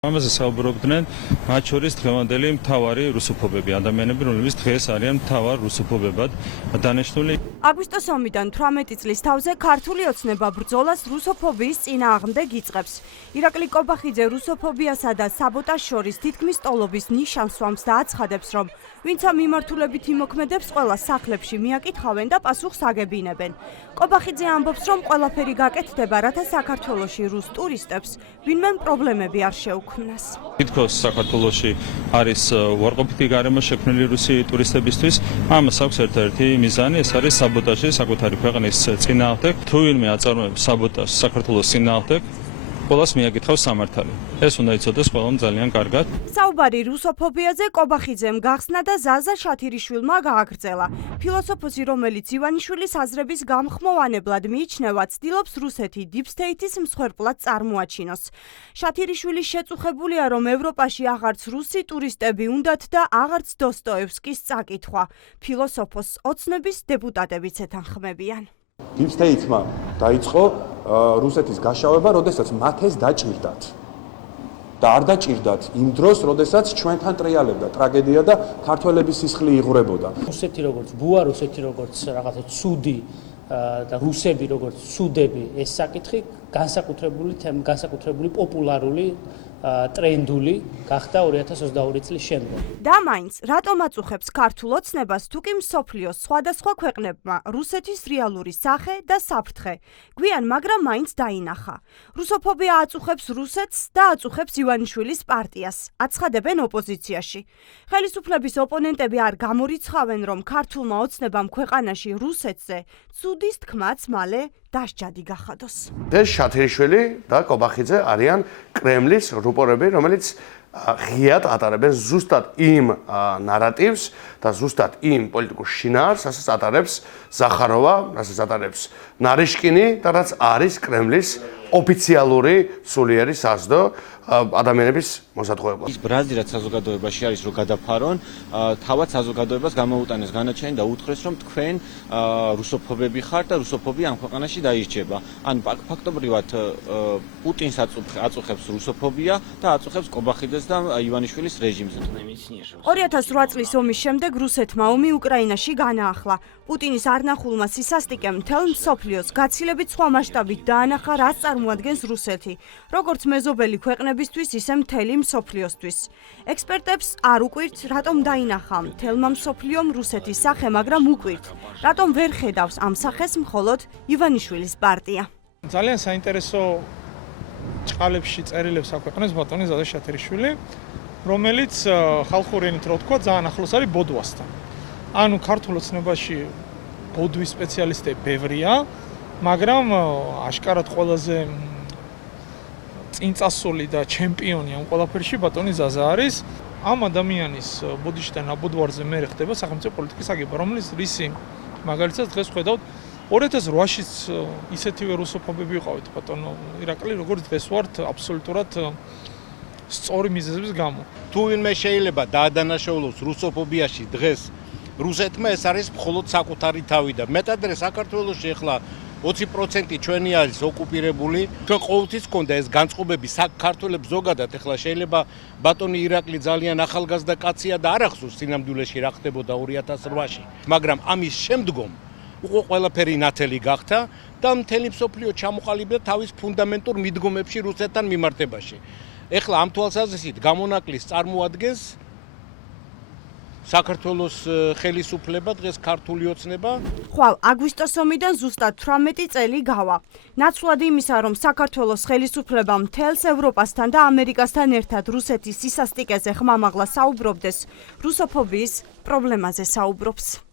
ამაზე საუბრობდნენ მათ შორის დღევანდელი მთავარი რუსოფობები, ადამიანები, რომლებიც დღეს არიან მთავარ რუსოფობებად დანიშნული. აგვისტოს ომიდან 18 წლის თავზე ქართული ოცნება ბრძოლას რუსოფობიის წინააღმდეგ იწყებს. ირაკლი კობახიძე რუსოფობიასა და საბოტაჟს შორის თითქმის ტოლობის ნიშანს სვამს და აცხადებს, რომ ვინცა მიმართულებით იმოქმედებს, ყველა სახლებში მიაკითხავენ და პასუხს აგებინებენ. კობახიძე ამბობს, რომ ყველაფერი გაკეთდება, რათა საქართველოში რუს ტურისტებს ვინმე პრობლემები არ შეუქმნას. თითქოს საქართველოში არის უარყოფითი გარემო შექმნილი რუსი ტურისტებისთვის. ამას აქვს ერთ-ერთი მიზანი, ეს არის საბოტაჟი საკუთარი ქვეყნის წინააღმდეგ. თუ ვინმე აწარმოებს საბოტაჟს საქართველოს წინააღმდეგ, ყველას მიაკითხავს სამართალი. ეს უნდა იცოდეს ყველამ ძალიან კარგად. საუბარი რუსოფობიაზე კობახიძემ გახსნა და ზაზა შათირიშვილმა გააგრძელა. ფილოსოფოსი, რომელიც ივანიშვილის აზრების გამხმოვანებლად მიიჩნევა, ცდილობს რუსეთი დიპსტეითის მსხვერპლად წარმოაჩინოს. შათირიშვილი შეწუხებულია, რომ ევროპაში აღარც რუსი ტურისტები უნდათ და აღარც დოსტოევსკის წაკითხვა. ფილოსოფოსს ოცნების დეპუტატებიც ეთანხმებიან. დიპსტეითმა დაიწყო რუსეთის გაშავება, როდესაც მათ ეს დაჭირდათ. და არ დაჭირდათ იმ დროს, როდესაც ჩვენთან ტრიალებდა ტრაგედია და ქართველების სისხლი იღვრებოდა. რუსეთი როგორც ბუა, რუსეთი როგორც რაღაცა ცუდი და რუსები როგორც ცუდები, ეს საკითხი განსაკუთრებული პოპულარული ტრენდული გახდა 2022 წლის შემდეგ. და მაინც რატომ აწუხებს ქართულ ოცნებას, თუ კი მსოფლიოს სხვადასხვა ქვეყნებმა რუსეთის რეალური სახე და საფრთხე გვიან, მაგრამ მაინც დაინახა. რუსოფობია აწუხებს რუსეთს და აწუხებს ივანიშვილის პარტიას, აცხადებენ ოპოზიციაში. ხელისუფლების ოპონენტები არ გამორიცხავენ, რომ ქართულმა ოცნებამ ქვეყანაში რუსეთზე ცუდის თქმაც მალე დასჯადი გახადოს. ეს შათირიშვილი და კობახიძე არიან კრემლის რუპორები, რომელიც ღიად ატარებენ ზუსტად იმ ნარატივს და ზუსტად იმ პოლიტიკურ შინაარს, რასაც ატარებს ზახაროვა, რასაც ატარებს ნარიშკინი და რაც არის კრემლის ოფიციალური სულიერი საზდო ადამიანების მოსათხოვებლად. ის ბრაზილად საზოგადოებაში არის რომ გადაფარონ, თავად საზოგადოებას გამოუტანეს განაჩენი და უთხრეს რომ თქვენ რუსოფობები ხართ და რუსოფობია ამ ქვეყანაში დაირჩება. ანუ ფაქტობრივად პუტინს აწუხებს რუსოფობია და აწუხებს კობახიძეს და ივანიშვილის რეჟიმს. 2008 წლის ომის შემდეგ რუსეთმა ომი უკრაინაში განაახლა. პუტინის არნახულმა სისასტიკემ მთელ მსოფლიოს გაცილებით სხვა მასშტაბით დაანახა, რაც წარმოადგენს რუსეთი, როგორც მეზობელი ქვეყნებისთვის, ისე მთელი მსოფლიოსთვის. ექსპერტებს არ უკვირთ, რატომ დაინახა მთელმა მსოფლიომ რუსეთის სახე, მაგრამ უკვირთ, რატომ ვერ ხედავს ამ სახეს მხოლოდ ივანიშვილის პარტია. ძალიან საინტერესო ჭყალებში წერილებს აქვეყნებს ბატონი ზაზა შათირიშვილი, რომელიც ხალხური ენით რო თქვა, ძალიან ახლოს არის ბოდვასთან. ანუ ქართულ ოცნებაში ბოდვის სპეციალისტები ბევრია, მაგრამ აშკარად ყველაზე წინწასული და ჩემპიონი ამ ყველაფერში ბატონი ზაზა არის. ამ ადამიანის ბოდიშთან აბოდვარზე მე ხდება სახელმწიფო პოლიტიკის აგება, რომელიც რისი მაგალითად დღეს ხედავთ 2008-ში ისეთივე რუსოფობები ვიყავით ბატონო ირაკლი, როგორც დღეს ვართ აბსოლუტურად სწორი მიზეზების გამო. თუ ვინმე შეიძლება დაადანაშაულოს რუსოფობიაში დღეს რუსეთმა, ეს არის მხოლოდ საკუთარი თავი და მეტადრე საქართველოში ახლა 20% ჩვენი არის ოკუპირებული. ჩვენ ყოველთვის გქონდა ეს განწყობები საქართველოს ზოგადად, ახლა შეიძლება ბატონი ირაკლი ძალიან ახალგაზრდა კაცია და არ ახსოვს სინამდვილეში რა ხდებოდა 2008-ში, მაგრამ ამის შემდგომ უკვე ყველაფერი ნათელი გახდა და მთელი მსოფლიო ჩამოყალიბდა თავის ფუნდამენტურ მიდგომებში რუსეთთან მიმართებაში. ახლა ამ თვალსაზრისით გამონაკლის წარმოადგენს საქართველოს ხელისუფლება, დღეს ქართული ოცნება. ხვალ აგვისტოს ომიდან ზუსტად 18 წელი გავა. ნაცვლად იმისა, რომ საქართველოს ხელისუფლება მთელს ევროპასთან და ამერიკასთან ერთად რუსეთის სისასტიკეზე ხმამაღლა საუბრობდეს, რუსოფობიის პრობლემაზე საუბრობს.